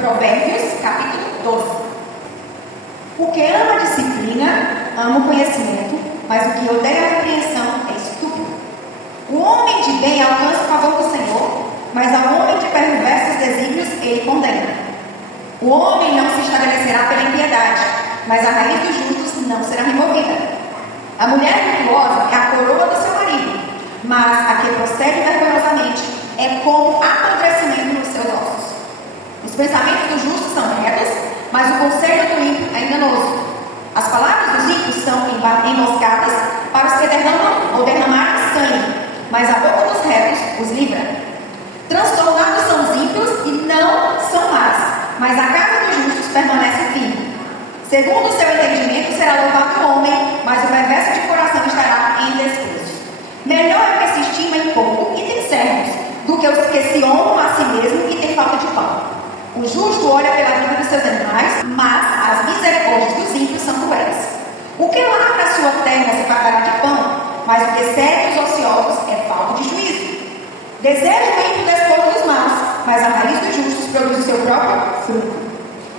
Provérbios, capítulo 12. O que ama a disciplina, ama o conhecimento, mas o que odeia a repreensão é estúpido. O homem de bem alcança o favor do Senhor, mas ao homem de perversos desígnios ele condena. O homem não se estabelecerá pela impiedade, mas a raiz dos justos não será removida. A mulher virtuosa é a coroa do seu marido, mas a que procede vergonhosamente é como apodrecimento nos seus ossos. Os pensamentos dos justos são retos, mas o conselho do ímpio é enganoso. As palavras dos ímpios são emboscadas para os que derramam ou derramarem sangue, mas a boca dos retos os livra. Transtornados são os ímpios e não são más, mas a casa dos justos permanece firme. Segundo o seu entendimento será louvado o homem, mas o perverso de coração estará em desprezo. Melhor é o que se estima em pouco e tem servos, do que os que se honram a si mesmo e tem falta de pão. O justo olha pela vida dos seus animais, mas as misericórdias dos ímpios são cruéis. O que lavra a sua terra se pagará de pão, mas o que segue os ociosos é falta de juízo. Deseja o ímpio despojo dos maus, mas a raiz dos justos produz o seu próprio fruto.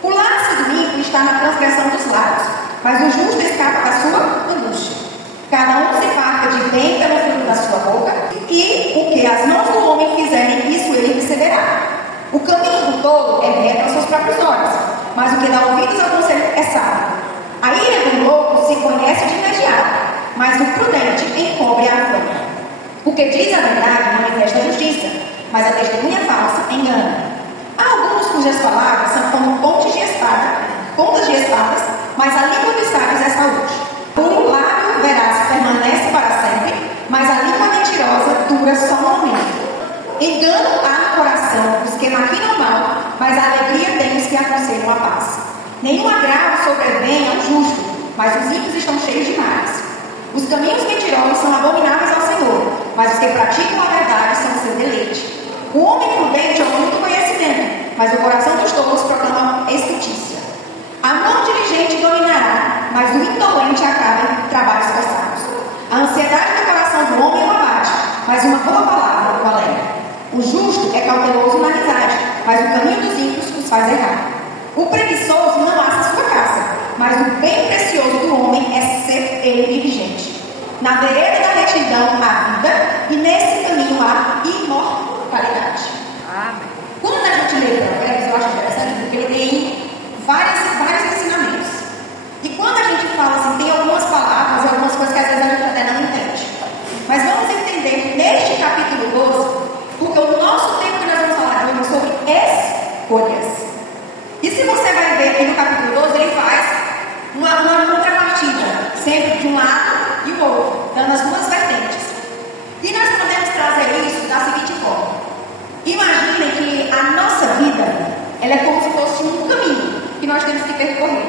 O laço do ímpio está na transgressão dos lábios, mas o justo escapa da sua angústia. Cada um se farta de bem pelo fruto da sua boca, e o que as mãos do homem fizerem, isso ele receberá. O caminho do tolo é reto aos seus próprios olhos, mas o que dá ouvidos ao conselho é sábio. A ira do louco se conhece de imediato, mas o prudente encobre a afronta. O que diz a verdade manifesta a justiça, mas a testemunha falsa engana. Há alguns cujas palavras são como pontas de espadas, mas a língua dos sábios é saúde. O lábio veraz permanece para sempre, mas a língua mentirosa dura só um momento. Engano há no coração dos que maquinam mal, mas a alegria tem os que aconselham a paz. Nenhum agravo sobrevém ao justo, mas os ímpios estão cheios de males. Os caminhos mentirosos são abomináveis ao Senhor, mas os que praticam a verdade são o seu deleite. O homem prudente é muito conhecimento, mas o coração dos tolos proclama estultícia. A mão diligente dominará, mas o indolente acaba em trabalhos forçados. A ansiedade do coração do homem o abate, mas uma boa palavra o alegra. O justo é cauteloso na amizade, mas o caminho dos ímpios os faz errar. O preguiçoso não assa sua casa, mas o bem precioso do homem é ser ele diligente. Na vereda da retidão há vida, e nesse caminho há imortalidade. Amém. Quando a gente lê Provérbios, eu acho interessante porque ele tem vários ensinamentos. E quando a gente fala assim, tem algumas palavras, algumas coisas que às vezes a gente até não entende. Mas vamos entender neste capítulo 12, porque o nosso tempo que nós vamos falar hoje é sobre escolhas. E se você vai ver aqui no capítulo 12, ele faz uma contrapartida, sempre de um lado e o outro, dando as duas vertentes. E nós podemos trazer isso da seguinte forma. Imaginem que a nossa vida, ela é como se fosse um caminho que nós temos que percorrer.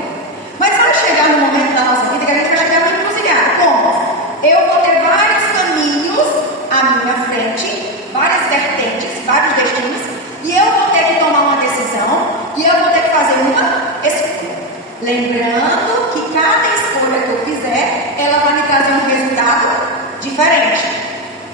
Mas vai chegar no momento da nossa vida que a gente vai chegar no encruzilhado. Como? Eu vou ter vários caminhos à minha frente, várias vertentes, vários destinos, e eu vou ter que tomar uma decisão, e eu vou ter que fazer uma escolha. Lembrando que cada escolha que eu fizer, ela vai me trazer um resultado diferente.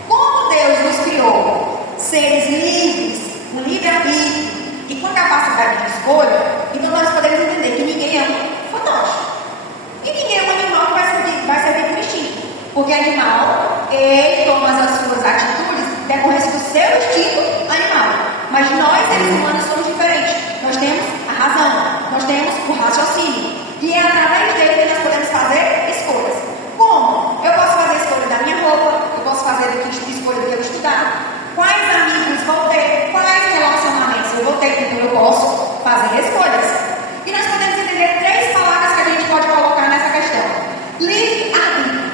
Como Deus nos criou seres livres, com livre-arbítrio e com capacidade de escolha, então nós podemos entender que ninguém é um fantoche. E ninguém é um animal que vai servir por instinto. Porque animal, ele toma as suas atitudes decorrência do seu instinto animal. Mas nós, seres humanos, somos diferentes. Nós temos a razão, nós temos o raciocínio. E é através dele que nós podemos fazer escolhas. Como? Eu posso fazer a escolha da minha roupa, eu posso fazer a escolha do que eu estudar, quais amigos vou ter, quais relacionamentos eu vou ter, então eu posso fazer escolhas. E nós podemos entender 3 palavras que a gente pode colocar nessa questão. Livre-arbítrio,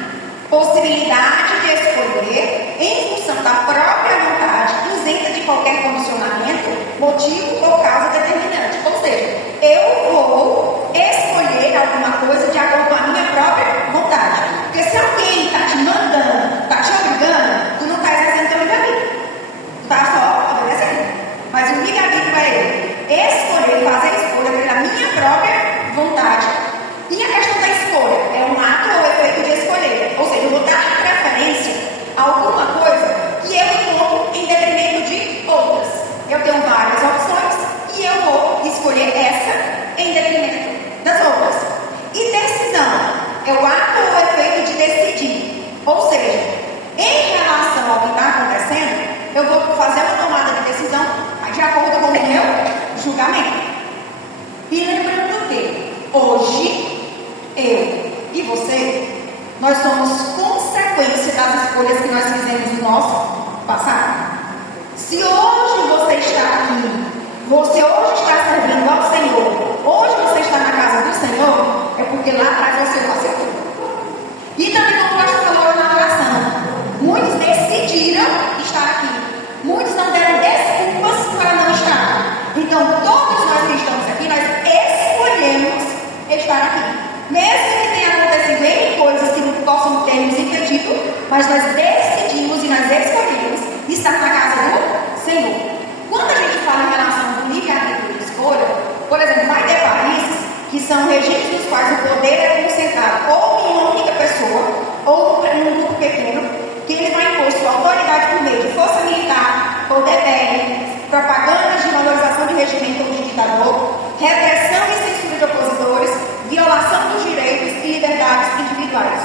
possibilidade de escolher em função da própria vontade, isenta de qualquer condicionamento, motivo ou causa determinante. Ou seja, eu vou escolher alguma coisa de acordo com a minha própria vontade. Porque se alguém está te mandando, está te obrigando, tu não está exercendo teu livre-arbítrio. Tu está só obedecendo. Mas o livre-arbítrio é eu escolher, fazer a escolha pela minha própria vontade. E a questão da escolha é um ato ou efeito de escolher. Ou seja, eu vou dar preferência a alguma coisa que eu encontro em detrimento de outras. Eu tenho várias opções e eu vou escolher você hoje está servindo ao Senhor, hoje você está na casa do Senhor, é porque lá atrás você vacilou. E também, como o pastor falou na oração, muitos decidiram estar aqui, muitos não deram desculpas para não estar. Então, todos nós que estamos aqui, nós escolhemos estar aqui. Mesmo que tenha acontecido em coisas que não possam ter nos impedido, mas nós decidimos e nós escolhemos estar na casa do Senhor. Quando a gente fala em relação ao livre-arbítrio de escolha, por exemplo, vai ter países que são regimes nos quais o poder é concentrado ou em uma única pessoa, ou em um grupo pequeno, que ele vai impor sua autoridade por meio de força militar, poder bélico, propaganda de valorização de regimento ou de ditador, repressão e censura de opositores, violação dos direitos e liberdades individuais.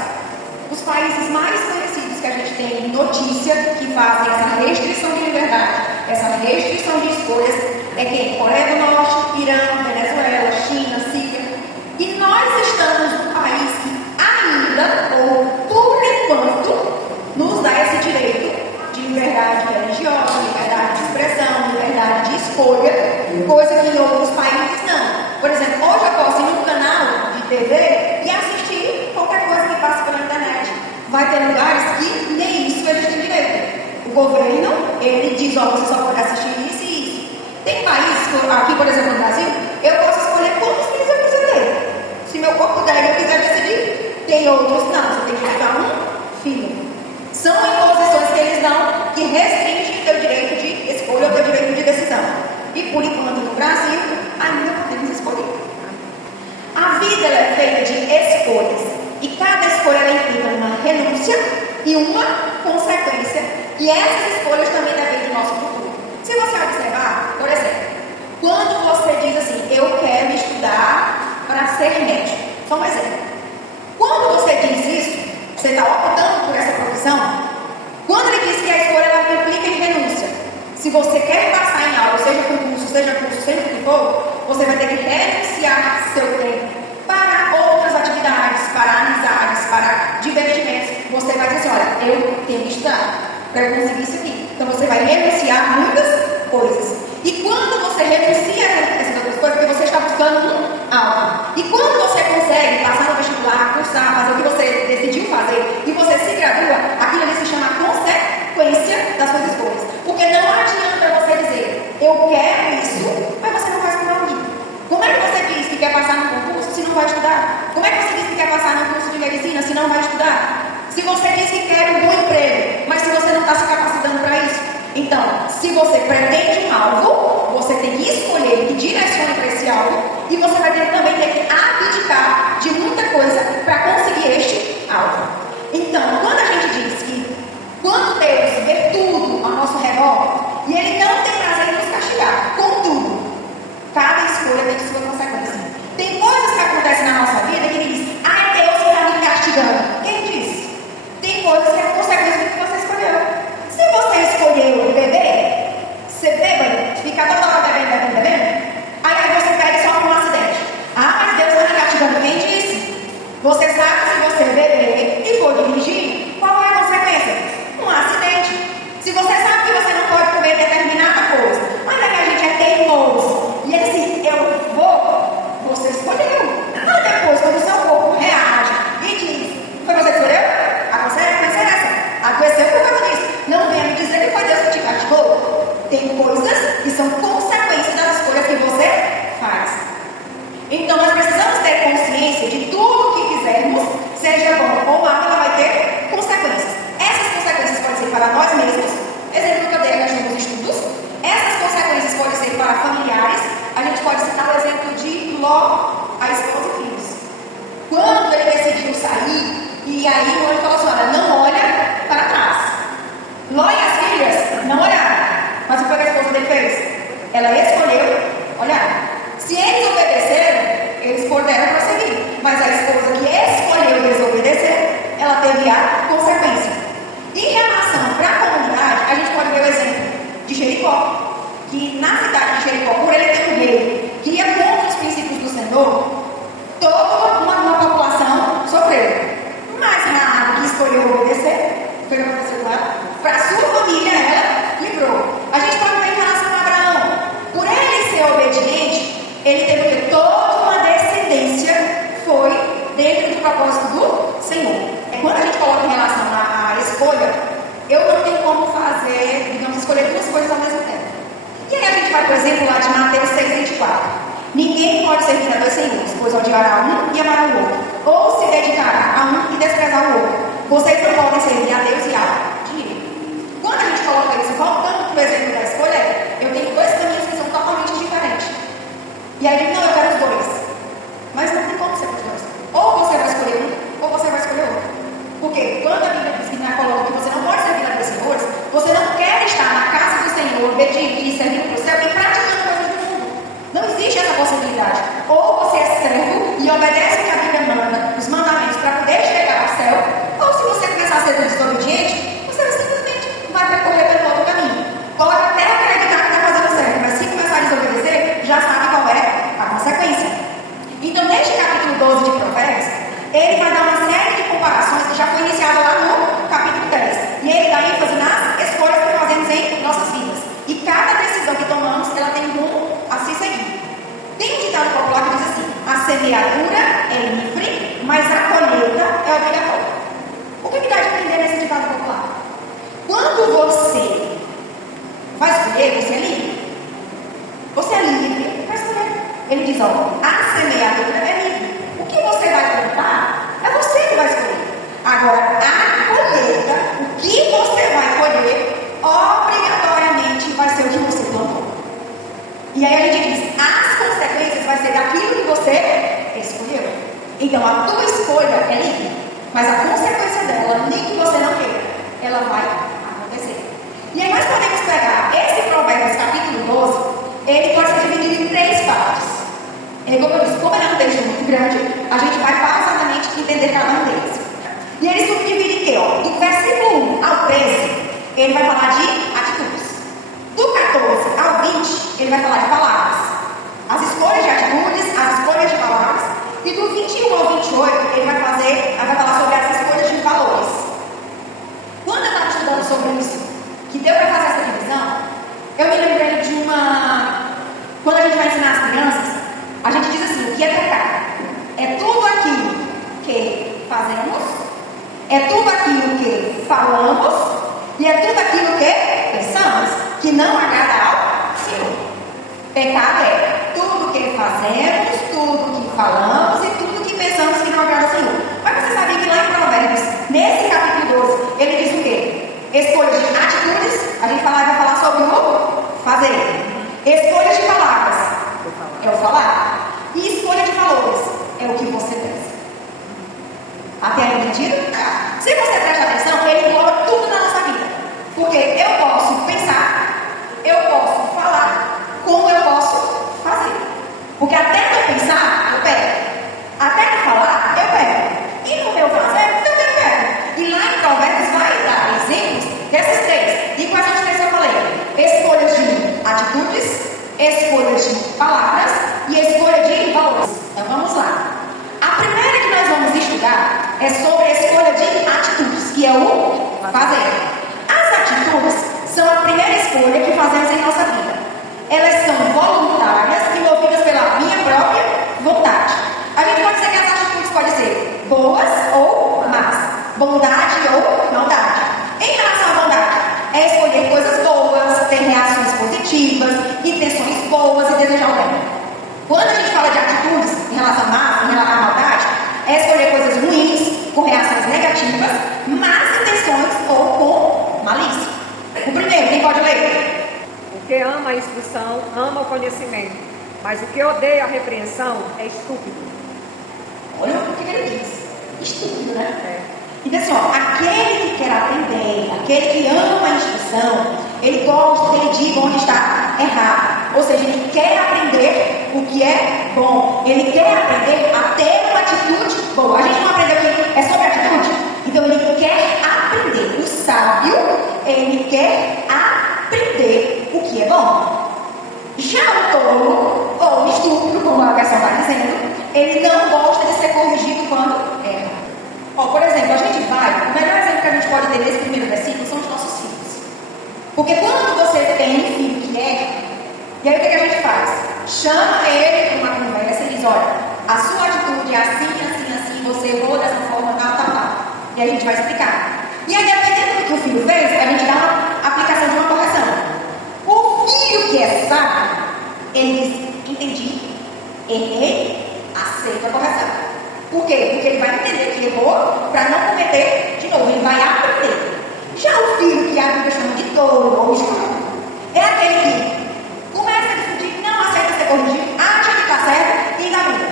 Os países mais conhecidos que a gente tem notícia que fazem essa restrição de liberdade, essa restrição de escolhas, é quem? Coreia do Norte, Irã, Venezuela, China, Síria. E nós estamos num país que ainda, ou por enquanto, nos dá esse direito de liberdade religiosa, liberdade de expressão, liberdade de escolha, coisa que em outros países não. Por exemplo, hoje eu posso ir num canal de TV e assistir qualquer coisa que passe pela internet. Vai ter lugares que nem isso eles têm direito. O governo, ele diz, ó, você só pode assistir isso e isso. Tem países, aqui por exemplo no Brasil, eu posso escolher quantos filhos eu quiser ter. Se meu corpo der e eu quiser decidir. Tem outros não, você tem que ficar um filho. São imposições que eles dão que restringem o teu direito de escolha ou o teu direito de decisão. E por enquanto no Brasil, ainda podemos escolher. A vida é feita de escolhas. E cada escolha implica uma renúncia e uma consequência. E essas escolhas também dependem do nosso futuro. Se você observar, por exemplo, quando você diz assim, eu quero estudar para ser médico. Só um exemplo. Quando você diz isso, você está optando por essa profissão. Quando ele diz que a escolha ela implica em renúncia, se você quer passar em algo, seja concurso, seja que for, você vai ter que renunciar seu tempo para outras atividades, para amizades, para divertimentos. Você vai dizer assim, olha, eu tenho que estudar para eu conseguir isso aqui. Então você vai renunciar muitas coisas. E quando você renuncia a essas outras coisas, porque você está buscando algo. E quando você consegue passar no vestibular, cursar, fazer o que você decidiu fazer, e você se gradua, aquilo ali se chama consequência das suas escolhas. Porque não adianta você dizer, eu quero isso, mas você não faz por onde. Como é que você diz que quer passar no concurso se não vai estudar? Como é que você diz que quer passar no curso de medicina se não vai estudar? Se você diz que quer um bom emprego, mas se você não está se capacitando para isso. Então, se você pretende um algo, você tem que escolher que direcione para esse algo, e você vai também ter que abdicar de muita coisa para conseguir este algo. Então, quando a gente diz que quando Deus vê tudo ao nosso redor, e Ele não tem prazer em nos castigar, contudo, cada escolha tem sua consequência. Tem coisas que acontecem na nossa vida que Ele diz, ah, é Deus que está me castigando. Quem disse? Tem coisas que é consequência do que você escolheu. Se você escolheu beber, ser bêbado, ficar toda hora bebendo, aí você perde só por um acidente. Ah, mas Deus está me castigando. Quem disse? Você sabe que se você beber e for dirigir, qual é a consequência? Um acidente. Se você sabe que você não pode comer determinada coisa, mas é que a gente é teimoso, e assim, eu vou, você escolheu. Mas depois, quando o seu corpo reage e diz, foi você que escolheu? A consequência é essa. Adoeceu por causa disso. Não venha me dizer que foi Deus que te castigou. Tem coisas que são consequências das escolhas que você faz. Então nós precisamos ter consciência de tudo que fizermos, seja bom ou mal, ela vai ter consequências. Essas consequências podem ser para nós mesmos, exemplo que eu dei aqui nos estudos. Essas consequências podem ser para familiares. A gente pode citar o exemplo de Ló, a esposa e filhos. Quando ele decidiu sair, e aí o anjo falou assim, olha, não olha para trás. Ló e as filhas não olharam. Mas o que a esposa dele fez? Ela escolheu olhar. Se eles obedeceram, eles puderam prosseguir. Mas a esposa que escolheu desobedecer, ela teve a consequência. Em relação para a comunidade, a gente pode ver o exemplo de Jericó. Que na cidade de Jericó, por ele ter um rei que ia contra os princípios do Senhor, toda uma população sofreu. Mas Rahab, que escolheu obedecer, foi para a sua família, ela livrou. A gente pode ver em relação a Abraão. Por ele ser obediente, gente vai, por exemplo, lá de Mateus 6,24. Ninguém pode servir a dois senhores, pois odiará um e amará o outro, ou se dedicará a um e desprezar o outro. Vocês não podem servir a Deus e a dinheiro. Quando a gente coloca isso, voltando para o exemplo da escolha, eu tenho dois caminhos que são totalmente diferentes. E aí ele diz, não, eu quero os dois. Mas não tem como ser os dois. Ou você vai escolher um, ou você vai escolher outro. Porque quando a Bíblia diz que coloca que você não pode servir a dois senhores, você não quer estar na casa do Senhor, obediente e servindo para o céu e praticando coisas do mundo. Não existe essa possibilidade. Ou você é servo e obedece o que a Bíblia manda, os mandamentos, para poder chegar ao céu, ou se você começar a ser desobediente, você simplesmente vai percorrer pelo outro caminho. Pode até acreditar que está fazendo certo, mas se começar a desobedecer, já sabe qual é a consequência. Então, neste capítulo 12 de Provérbios, ele vai dar uma série de comparações que já foi iniciada lá no capítulo 10. E ele dá ênfase nas escolhas que fazemos em nossas vidas. E cada decisão que tomamos, ela tem um rumo a se seguir. Tem um ditado popular que diz assim: a semeadura é livre, mas a colheita é obrigatória. O que dá de entender nesse ditado popular? Quando você vai escolher, você é livre. Você é livre para escolher. Ele diz, a semeadura é livre. O que você vai plantar, é você que vai escolher. Agora, a colheita, o que você vai colher, obrigatoriamente vai ser o que você plantou. E aí a gente diz, as consequências vai ser daquilo que você escolheu. Então, a tua escolha é livre, mas a consequência dela, nem que você não queira, ela vai acontecer. E aí nós podemos pegar esse Provérbios capítulo 12, ele pode ser dividido em 3 partes. Como eu disse, como ele é um texto muito grande, a gente vai pausadamente entender cada um deles. E ele se divide em quê? Do versículo 1 ao 13, ele vai falar de atitudes. Do 14 ao 20, ele vai falar de palavras. As escolhas de atitudes, as escolhas de palavras. E do 21 ao 28, ele vai falar sobre as escolhas de valores. Quando eu estava estudando sobre isso, que deu para fazer essa divisão, eu me lembrei de quando a gente vai ensinar as crianças, a gente diz assim, o que é pecado? É tudo aquilo que fazemos, é tudo aquilo que falamos e é tudo aquilo que pensamos que não agrada ao Senhor. Pecado é tudo que fazemos, tudo que falamos e tudo que pensamos que não agrada ao Senhor. Mas você sabia que lá em Provérbios, nesse capítulo 12, ele diz o quê? Escolhas de atitudes, a gente vai falar sobre o fazer. Escolhas de palavras, é o falar. E escolha de valores, é o que você pensa. Até aí entendido? Se você presta atenção, ele engloba tudo na nossa vida. Porque eu posso pensar, eu posso falar, como eu posso fazer. Porque até eu pensar, eu pego. Até eu falar, eu pego. E no meu fazer, eu também pego. E lá em Provérbios vai dar exemplos dessas 3. E quais são as 3 que eu falei? Escolhas de atitudes, escolhas de palavras e escolha de valores. Então vamos lá. A primeira que nós vamos estudar é sobre a escolha de atitudes, que é o fazer. As atitudes são a primeira escolha que fazemos em nossa vida. Elas são voluntárias e movidas pela minha própria vontade. A gente pode dizer que as atitudes podem ser boas ou más, bondade ou maldade. Em relação à bondade, é escolher coisas boas, ter reações positivas, intenções boas e desejar o bem. Quando a gente fala de atitudes em relação à maldade, é escolher coisas ruins, com reações negativas, más intenções ou com malícia. O primeiro, quem pode ler? O que ama a instrução, ama o conhecimento, mas o que odeia a repreensão é estúpido. Olha o que ele diz. Estúpido, né? Então assim, aquele que quer aprender, aquele que ama a instrução, ele gosta, ele diga onde está errado. Ou seja, ele quer aprender o que é bom. Ele quer aprender a ter uma atitude boa. A gente não aprendeu aqui, é sobre atitude. Então ele quer aprender. O sábio, ele quer aprender o que é bom. Já o tolo, ou o estúpido, como a versão está dizendo, ele não gosta de ser corrigido quando erra. Por exemplo, a gente vai, o melhor exemplo que a gente pode ter nesse primeiro versículo são os nossos filhos. Porque quando você tem um filho que erra, e aí o que a gente faz? Chama ele para uma conversa e diz, olha, a sua atitude é assim, assim, assim, você errou dessa forma, tal, tal, tal. E a gente vai explicar. E aí, dependendo do que o filho fez, a gente dá uma aplicação de uma correção. O filho que é sábio, ele diz: entendi, errei, aceita a correção. Por quê? Porque ele vai entender que errou para não cometer de novo, ele vai aprender. Já o filho que a Bíblia chama de tolo ou estúpido é aquele que começa a discutir, não aceita ser corrigido, acha que está certo e dá briga.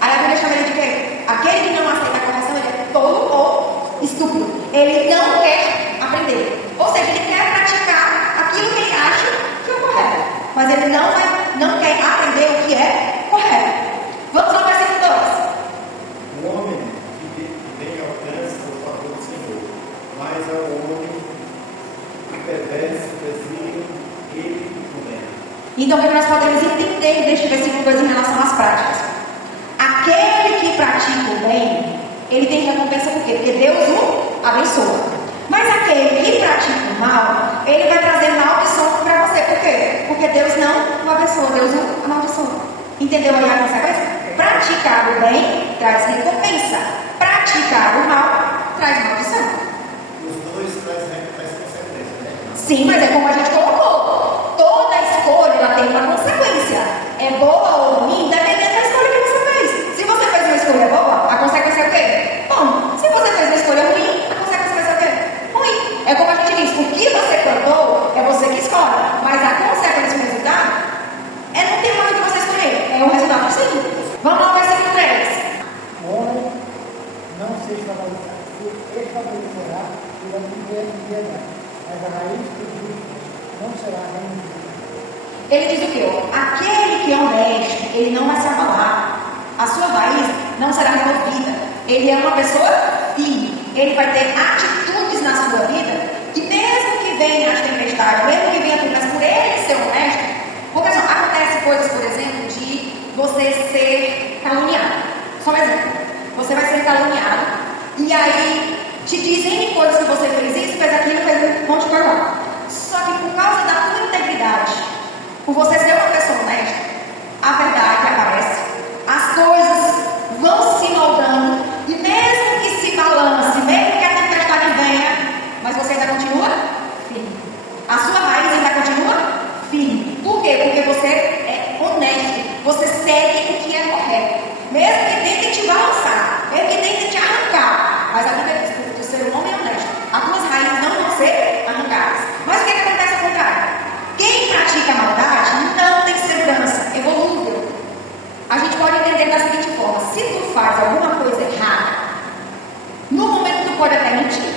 Aí a Bíblia chama ele de quê? Aquele que não aceita a correção, ele é tolo ou estúpido. Ele não quer aprender. Ou seja, ele quer praticar aquilo que ele acha que é o correto. Mas ele não quer aprender o que é correto. Vamos ao versículo 2. O homem que tem alcance o favor do Senhor, mas é o homem que perverso, desvio, ele que condena. Então, o que nós podemos entender deste versículo 2 em relação às práticas? Aquele que pratica o bem, ele tem recompensa por quê? Porque Deus o abençoa. Mas aquele que pratica o mal, ele vai trazer maldição para você. Por quê? Porque Deus não o abençoa, Deus o amaldiçoa. Entendeu aí a consequência? Praticar o bem traz recompensa. Praticar o mal traz maldição. Os dois traz consequência, né? Sim, mas é como a gente colocou. Toda escolha ela tem uma consequência. É boa ou ruim, dependendo da escolha que você fez. Se você fez uma escolha boa, a consequência é o quê? Bom. Se você fez uma escolha ruim, a consequência vai ser o quê? Ruim. É como a gente diz, o que você plantou é você que escolhe. Mas a consequência do resultado não tem muito o que você escolher. É o resultado sim. Vamos ao versículo 3. O homem não se estabelecerá pela impiedade, mas a raiz do justo não será removida. Ele diz o quê? Aquele que é honesto, ele não vai se abalar. A sua raiz não será removida. Ele é uma pessoa firme. Ele vai ter atitudes na sua vida que mesmo que venha as tempestades, mesmo que venha tudo, mas por ele ser honesto, porque assim, acontece coisas, por exemplo, de você ser caluniado. Só um exemplo. Você vai ser caluniado e aí te dizem coisas que você fez isso, fez aquilo, fez um monte de coisa. Só que por causa da tua integridade, por você ser uma pessoa honesta, a verdade aparece, as coisas vão se moldando e mesmo que se balance, mesmo que a tempestade venha, mas você ainda continua firme. A sua raiz ainda continua firme. Por quê? Porque você é honesto, você segue o que é correto. Mesmo que tentem te balançar, mesmo que tentem te arrancar, mas a Bíblia diz que o ser um homem honesto, as tuas raízes não vão ser arrancadas. Mas o que acontece ao contrário? Quem pratica a maldade não tem segurança, é volúvel. A gente pode entender da seguinte forma: se tu faz alguma coisa errada, no momento tu pode até mentir,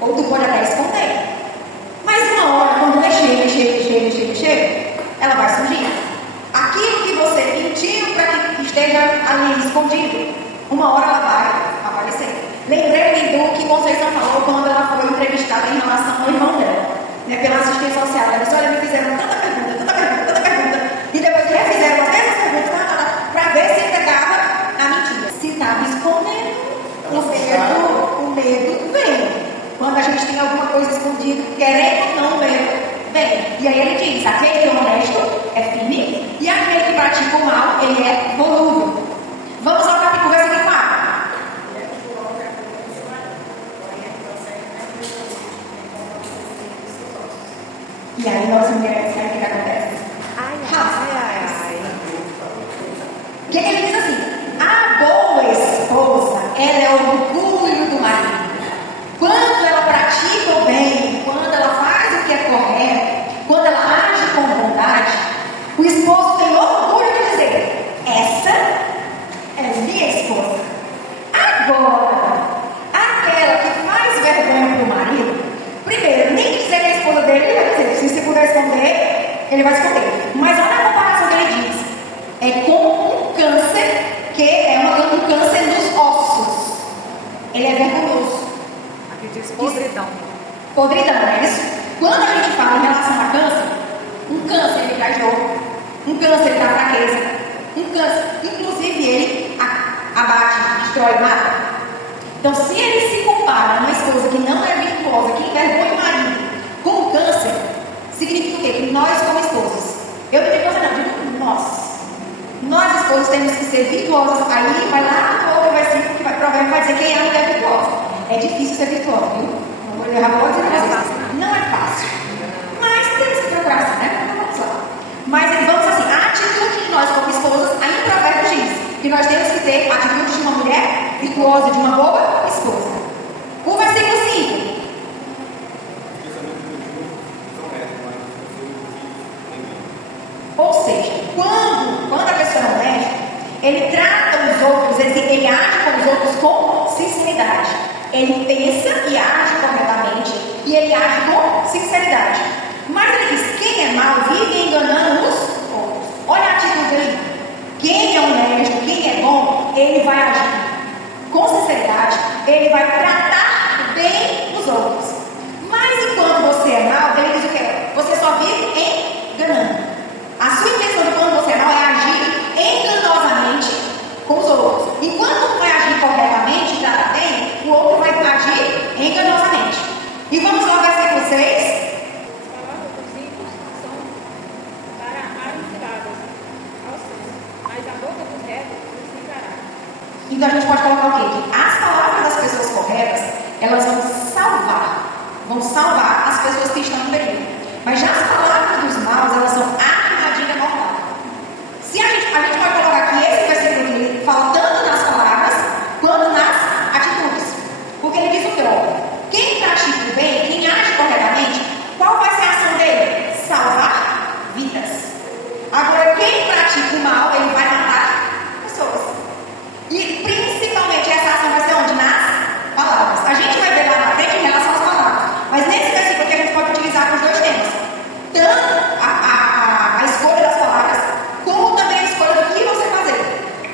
ou tu pode até esconder. Mas uma hora, quando mexer, ela vai surgir. Aquilo que você mentiu para que esteja ali escondido, uma hora ela vai aparecer. Lembrei-me do que Conceição falou quando ela foi entrevistada em relação ao irmão dela, pela assistência social. Ela disse: olha, me fizeram tanta pergunta, e depois me refizeram as mesmas perguntas para ver se pegava a mentira. Se estava escondendo, o medo vem. Quando a gente tem alguma coisa escondida, querendo ou não, o medo vem. E aí ele diz: aquele que é honesto é firme, e aquele que pratica o mal, ele é volúvel. Vamos ao capítulo versículo 4. E aí nós mulheres, sabe o que acontece? O que ele diz assim? A boa esposa, ela é o orgulho do marido. Quando ela pratica o bem, quando ela faz o que é correto, quando ela age com bondade, o esposo tem orgulho de dizer: essa é minha esposa. Agora, aquela que faz vergonha para o marido, primeiro, nem dizer que a esposa dele, ele vai dizer: se puder esconder, ele vai esconder. Mas olha a comparação que ele diz: é como um câncer, que é um câncer nos ossos. Ele é vergonhoso. Aqui diz podridão. Podridão, não é isso? Quando a gente fala em relação a câncer, um câncer ele traz dor, um câncer ele traz fraqueza, um câncer, inclusive ele abate, destrói, mata. Então, se ele se compara a uma esposa que não é virtuosa, que envergonha o marido, com o câncer, significa o quê? Que nós, como esposas, eu não tenho coisa não, digo nós esposas temos que ser virtuosas. Aí vai lá no outro versículo que vai provar, vai dizer quem é a mulher virtuosa. É difícil ser virtuosa, viu? Não vou dizer, não é fácil. Mas temos que procurar assim, né? Vamos lá. nós, como esposas, aí em Provérbios diz que nós temos que ter atitudes de uma mulher virtuosa, de uma boa esposa. O versículo 5. Ou seja, quando a pessoa é honesta, ele trata os outros, ele age com os outros com sinceridade. Ele pensa e age corretamente e ele age com sinceridade. Mas ele diz: quem é mau vive enganando os outros. Olha a atitude aí. Quem é honesto, quem é bom, ele vai agir com sinceridade, ele vai tratar bem os outros. Mas enquanto você é mau, ele diz o quê? Você só vive enganando. A sua intenção de quando você é mau é agir enganosamente com os outros. Enquanto um vai agir corretamente e tratar bem, o outro vai agir enganosamente. E vamos lá ao versículo 6. Então a gente pode colocar o quê? Que as palavras das pessoas corretas, elas vão salvar as pessoas que estão em perigo. Mas já as palavras dos maus, elas são armadilha mortal. Se a gente pode colocar aqui esse versículo que fala tanto nas palavras quanto nas atitudes. Porque ele diz o quê? Quem pratica o bem, quem age corretamente, qual vai ser a ação dele? Salvar vidas. Agora, quem pratica o mal, ele vai matar pessoas. E principalmente essa ação vai ser onde? Nas palavras. A gente vai ver lá na frente em relação às palavras. Mas nesse versículo aqui a gente pode utilizar para os dois temas. Tanto a escolha das palavras, como também a escolha do que você fazer.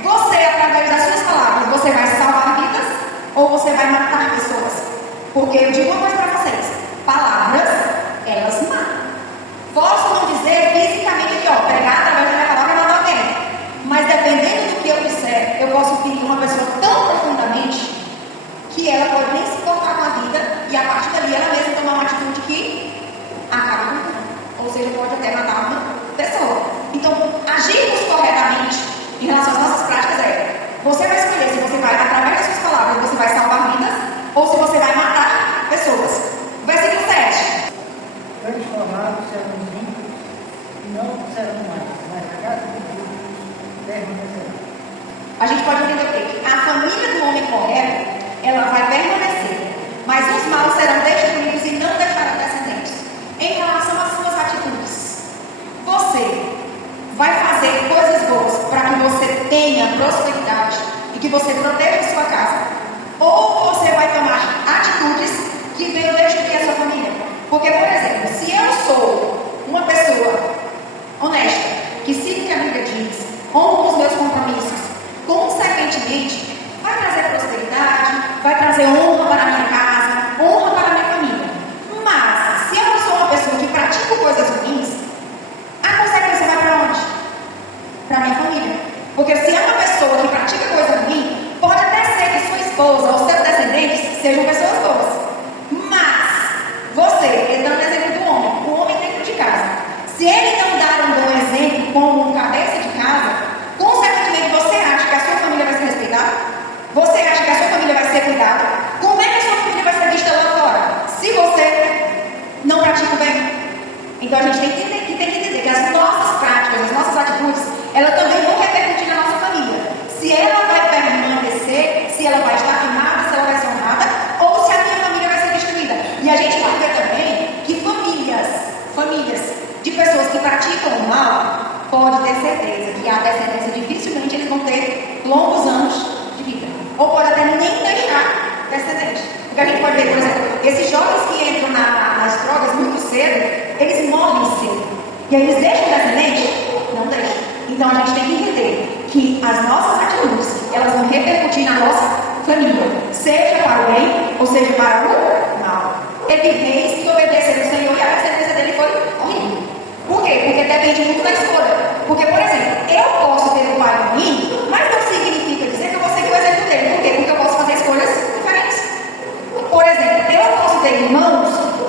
Você, através das suas palavras, você vai salvar vidas ou você vai matar pessoas? Porque eu digo uma coisa para vocês. Palavras, elas matam. Posso não dizer fisicamente aqui, pregar através da minha palavra e matar alguém. Mas dependendo do que eu disser, eu posso ferir uma pessoa tão profundamente que ela pode nem se importar com a vida e a partir dali ela mesma tomar uma atitude que acaba com tudo. Ou seja, pode até matar uma pessoa. Então, agirmos corretamente em relação às nossas práticas você vai escolher se você vai, através das suas palavras, você vai salvar vidas ou se você vai matar pessoas. Versículo 7. Transformados serão ricos e não serão mais, mas a casa de Deus permanecerá. A gente pode entender o quê? A família do homem correto, ela vai permanecer, mas os maus serão destruídos e não deixarão descendentes. Em relação às suas atitudes, você vai fazer coisas boas para que você tenha prosperidade e que você proteja a sua casa, ou você vai tomar atitudes que venham destruir a sua família. Porque, por exemplo, se eu sou uma pessoa honesta, que siga o que a Bíblia diz, honro os meus compromissos, consequentemente, vai trazer prosperidade, vai trazer honra para a minha casa, honra para a minha família. Mas, se eu sou uma pessoa que pratica coisas ruins, a consequência vai para onde? Para a minha família. Porque se é uma pessoa que pratica coisa ruim, pode até ser que sua esposa ou seus descendentes sejam pessoas boas. Mas, você, dando exemplo do homem, o homem dentro de casa, se ele não dar um bom exemplo como um cabeça de casa, consequentemente você acha que a sua família vai ser respeitada? Você acha que a sua família vai ser cuidada? Como é que a sua família vai ser vista lá fora? Se você não pratica o bem. Então a gente tem que entender que as nossas práticas, as nossas atitudes, elas também vão repercutir na nossa família. Se ela vai permanecer, se ela vai estar firmada, se ela vai ser honrada, ou se a minha família vai ser destruída. E a gente vai ver também que famílias de pessoas que praticam o mal, pode ter certeza que a descendência dificilmente eles vão ter longos anos de vida. Ou pode até nem deixar descendente. Porque a gente pode ver, por exemplo, esses jovens que entram nas drogas muito cedo, eles morrem cedo. E aí eles deixam descendente? Não deixam. Então a gente tem que entender que as nossas atitudes, elas vão repercutir na nossa família. Seja para o bem, ou seja para o mal. Teve reis que obedeceram ao Senhor e a descendência dele foi horrível. Por quê? Porque depende muito da escolha. Porque, por exemplo, eu posso ter um pai ruim, mas não significa dizer que eu vou seguir o exemplo dele. Por quê? Porque eu posso fazer escolhas diferentes. Por exemplo, eu posso ter irmãos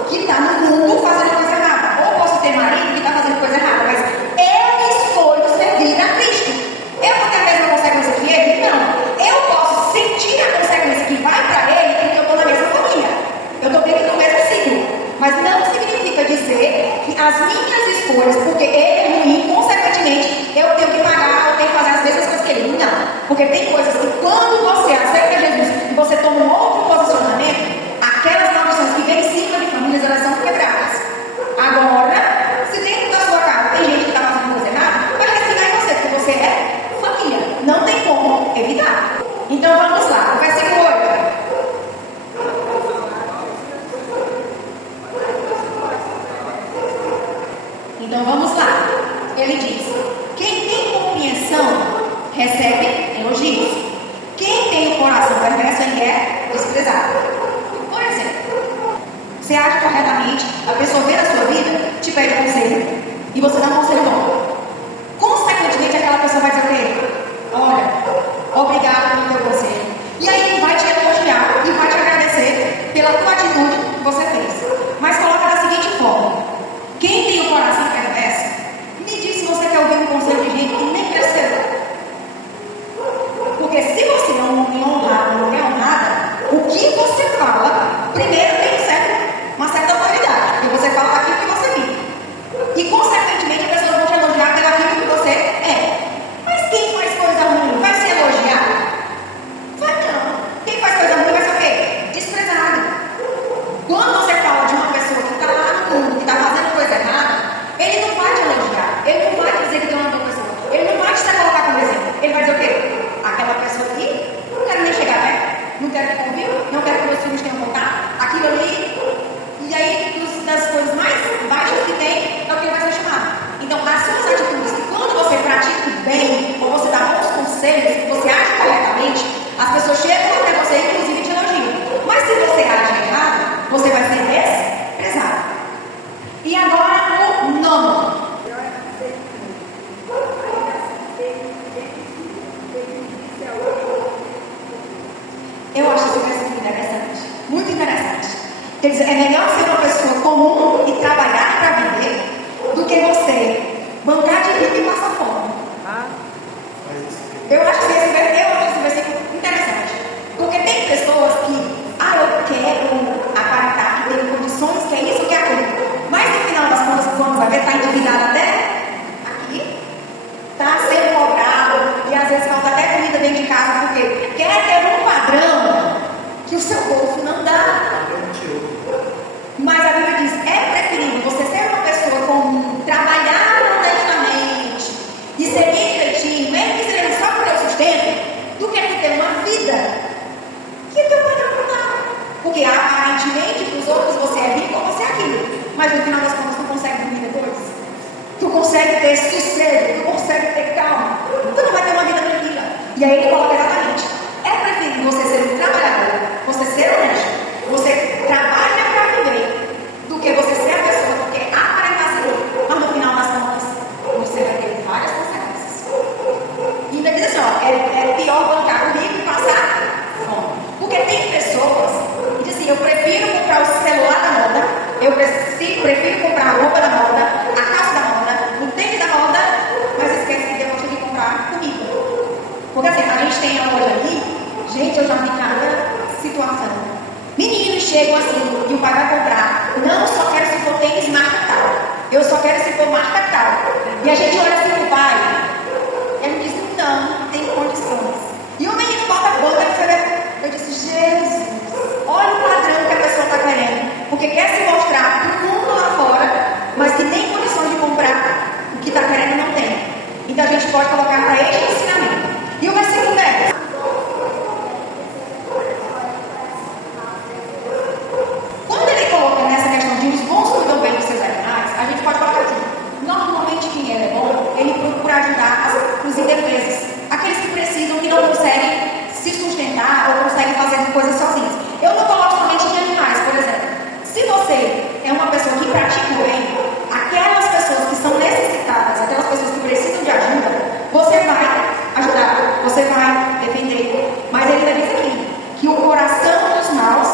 que estão no mundo fazendo coisa errada. Ou posso ter marido que está fazendo coisa errada. Mas eu escolho servir a Cristo. Eu vou ter a mesma consequência que ele? Não. Eu posso sentir a consequência que vai para ele porque eu estou na mesma família. Eu estou dentro do mesmo ciclo. Mas não significa dizer que as minhas escolhas, porque ele é ruim, consequentemente, eu tenho que pagar recebe elogios. Quem tem o coração perverso, ele é desprezado. Por exemplo, você age corretamente, a pessoa vê a sua vida, te pede conselho, e você dá um conselho bom. Consequentemente, aquela pessoa vai dizer o quê? Olha, obrigado pelo teu conselho. E aí ele vai te elogiar e vai te agradecer pela tua atitude que você fez. Mas coloca da seguinte forma: quem tem o coração perverso, me diz se você quer ouvir um conselho de gente que nem precisa. Porque se você é um homem honrado, não é honrada, o que você fala, primeiro tem uma certa autoridade. Porque você fala aquilo que você vive. E consequentemente a pessoa vai te elogiar pelo aquilo que você é. Mas quem faz coisa ruim vai ser elogiado? Vai não. Quem faz coisa ruim vai ser o quê? Desprezado. Quando você fala de uma pessoa que está lá no mundo, que está fazendo coisa errada, ele não vai te elogiar. Ele não vai dizer que tem uma boa pessoa. Ele não vai te colocar como exemplo. Ele vai dizer o quê? Aquela pessoa aqui, não quero nem chegar perto, não quero que conviva, não quero que meus filhos tenham contato, aquilo ali. E aí, das coisas mais baixas que tem, é o que ele vai ser chamado. Então, as suas atitudes, que quando você pratica bem, ou você dá bons conselhos, você age corretamente, as pessoas chegam até você e inclusive te elogiam. Mas se você age errado, você vai ser desprezado. E agora, o nono. Eu acho esse versículo interessante, muito interessante. Quer dizer, é melhor ser uma pessoa comum e trabalhar para viver do que você bancar de rico e passar fome. Eu acho esse versículo interessante. Porque tem pessoas que, eu quero aparentar que tem condições, que é isso, que é aquilo. Mas no final das contas, quando vai ver, está endividado até aqui, está sendo cobrado, e às vezes falta até comida dentro de casa, porque quer ter um padrão que o seu bolso não dá. Mas a Bíblia diz, é preferível você ser uma pessoa comum, trabalhar honestamente e seguir direitinho, mesmo que seja só para o teu sustento, do que ter uma vida que teu pai não dá. Porque aparentemente para os outros você é rico ou você é aquilo, mas no final das contas tu consegue dormir depois, tu consegue ter sossego, tu consegue ter calma, tu não vai ter uma vida tranquila. E aí ele coloca exatamente, é preferível você ser um trabalhador, você ser honesto, você trabalha para viver, do que você ser a pessoa porque aparentar ser outro, mas no final das contas você vai ter várias consequências. E ainda diz assim, é pior bancar o rico e passar fome. Porque tem pessoas que dizem assim, eu prefiro comprar o celular da moda, eu prefiro comprar a roupa da moda, a calça da moda, o tênis da moda, mas esquece que depois tem que comprar comida. Porque assim, a gente tem a loja ali, gente, eu já vi cada situação. Meninos chegam assim e o pai vai comprar. Não, só quero se for tênis marca tal. Eu só quero se for marca tal. E a gente olha assim pro pai. E ele diz, não tem condições. E o menino bota a boca e você. Eu disse, Jesus, olha o padrão que a pessoa está querendo. Porque quer se mostrar para o mundo lá fora, mas que tem condições de comprar o que está querendo não tem. Então a gente pode colocar para este ensinamento. E o versículo 10. Quando ele coloca nessa questão de os bons cuidam bem dos seus animais, a gente pode colocar assim, normalmente quem é bom, ele procura ajudar os indefesos, aqueles que precisam, que não conseguem se sustentar ou conseguem fazer coisas sozinhos. Eu não coloco somente em animais, por exemplo. Se você é uma pessoa que pratica o bem, aquelas pessoas que são necessitadas, aquelas pessoas que precisam de ajuda, você vai ajudar, você vai defender. Mas ele ainda diz aqui, que o coração dos maus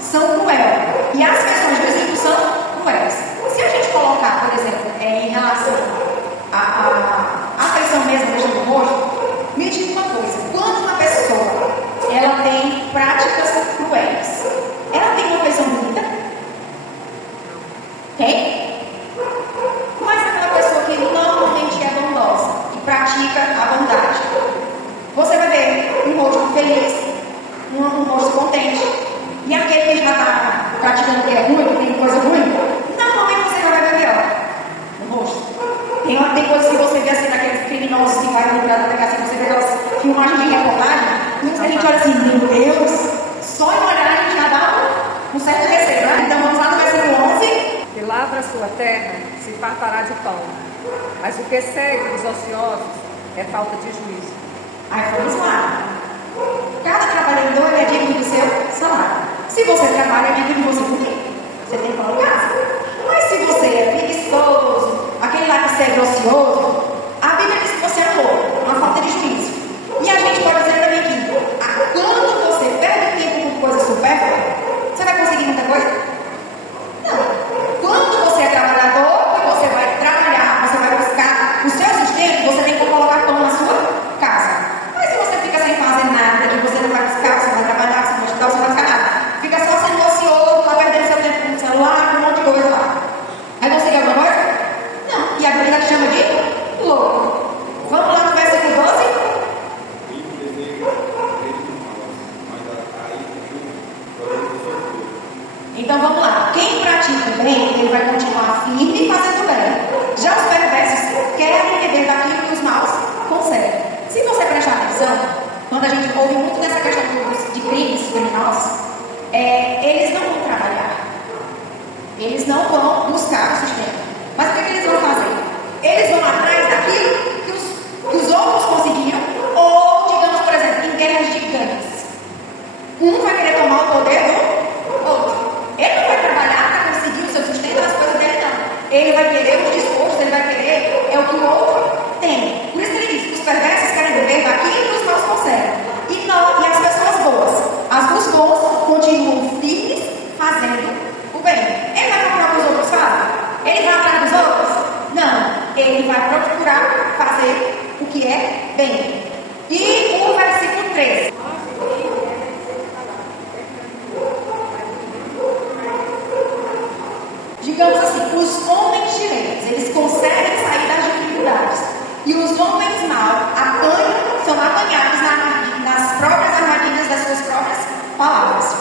são cruéis. E as questões dos ímpios são cruéis. Se a gente colocar, por exemplo, em relação à afeição mesmo do rosto, me diz uma coisa, quando uma pessoa ela tem práticas cruéis, ela tem uma afeição bonita? Tem? Mas aquela pessoa que normalmente é bondosa e pratica a bondade, você vai ver um rosto feliz, um rosto contente. E aquele que já está praticando que é ruim, que tem coisa ruim, normalmente você já vai ver pior no rosto. Tem coisas que você vê assim, daqueles criminosos que vai no lugar da delegacia, você vê aquelas filmagens de reportagem, muita gente olha assim, meu Deus, só em olhar a gente já dá um certo receio, né? Então vamos lá no versículo 11. Que lavra a sua terra se fartará de pão, mas o que segue os ociosos é falta de juízo. Aí vamos lá. Cada trabalhador é digno do seu salário. Se você trabalha, é digno de você comer. Você tem pão em casa. Mas se você é preguiçoso, aquele lá que segue ocioso, a Bíblia diz que você é louco, uma falta de juízo. E a gente pode dizer também que quando você perde tempo com coisa supérflua, você vai conseguir muita coisa? Não. Quando você é trabalhador, que você vai trabalhar, você vai buscar o seu sustento, você tem que colocar pão na sua casa. Mas se você fica sem fazer nada, que você não vai buscar, você vai trabalhar, você vai estudar, você não vai ficar nada. Fica só sendo ocioso, vai perdendo seu tempo com o celular, com um monte de coisa lá. Vai conseguir alguma coisa? Não. E a Bíblia te chama de louco. Vamos lá no versículo 12. Então vamos lá. Quem pratica o bem, ele vai continuar firme fazendo bem. Já os perversos querem viver daquilo que os maus conseguem. Se você prestar atenção, quando a gente ouve muito dessa questão de crimes criminosos, eles não vão trabalhar. Eles não vão buscar o sustento. Mas o que eles vão fazer? Eles vão atrás daquilo que os outros conseguiram, ou, digamos, por exemplo, em guerras de gangues. Um vai querer tomar o poder do outro. Ele não vai trabalhar para conseguir o seu sustento nas coisas dele, não. Ele vai querer os discursos, ele vai querer o que o outro tem. Por isso que ele diz: os perversos querem viver daquilo que os maus conseguem. E as pessoas boas, os bons continuam firmes fazendo o bem. Ele vai procurar o que os outros fazem? Ele vai atrás dos outros? Não. Ele vai procurar fazer o que é bem. E o versículo 13. Digamos assim, os homens direitos, eles conseguem sair das dificuldades. E os homens maus são apanhados nas próprias armadilhas das suas próprias palavras.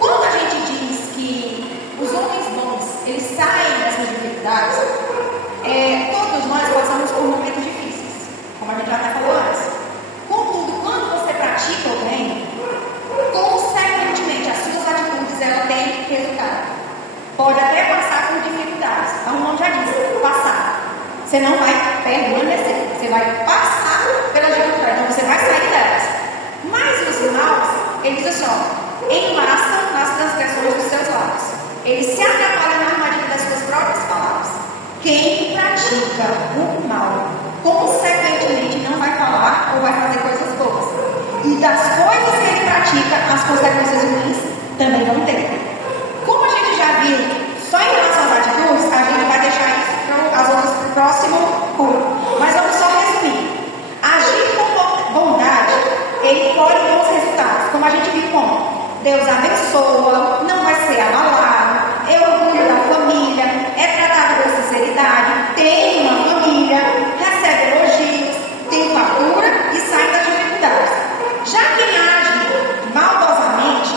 Quando a gente diz que os homens bons, eles saem dessas dificuldades, todos nós passamos por momentos difíceis, como a gente já até falou antes. Contudo, quando você pratica o bem, consequentemente as suas atitudes elas têm resultado. Pode até passar por dificuldades. Então, o nome já disse, passar. Você não vai permanecer. Você vai passar pelas dificuldades. Então, você vai sair delas. Mas os maus, eles dizem assim, enlaçam nas transgressões dos seus lábios. Eles se atrapalham na armadilha das suas próprias palavras. Quem pratica o mal, consequentemente, não vai falar ou vai fazer coisas boas. E das coisas que ele pratica, as consequências ruins também vão ter. Como a gente já viu, só em relação às atitudes, a gente vai deixar isso para o próximo culto. Mas vamos só resumir. Agir com bondade, ele colhe bons resultados. Como a gente viu como Deus abençoa, não vai ser abalado, é orgulho da família, é tratado com sinceridade, tem uma família, recebe elogios, tem fartura e sai das dificuldades. Já quem age maldosamente,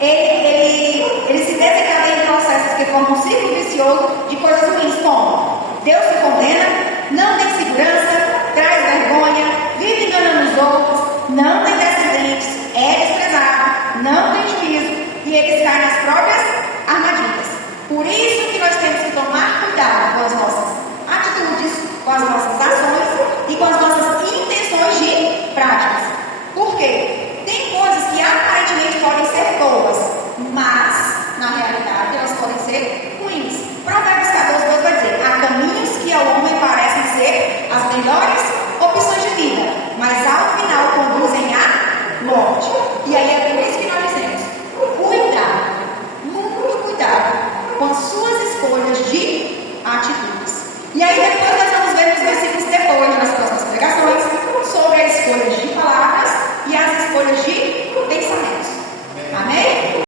ele se desencadeia em processos que formam um ciclo vicioso de coisas ruins, como Deus se condena, não tem segurança, traz vergonha, vive enganando os outros, não tem descendentes, é desprezado, não tem juízo, e eles caem nas próprias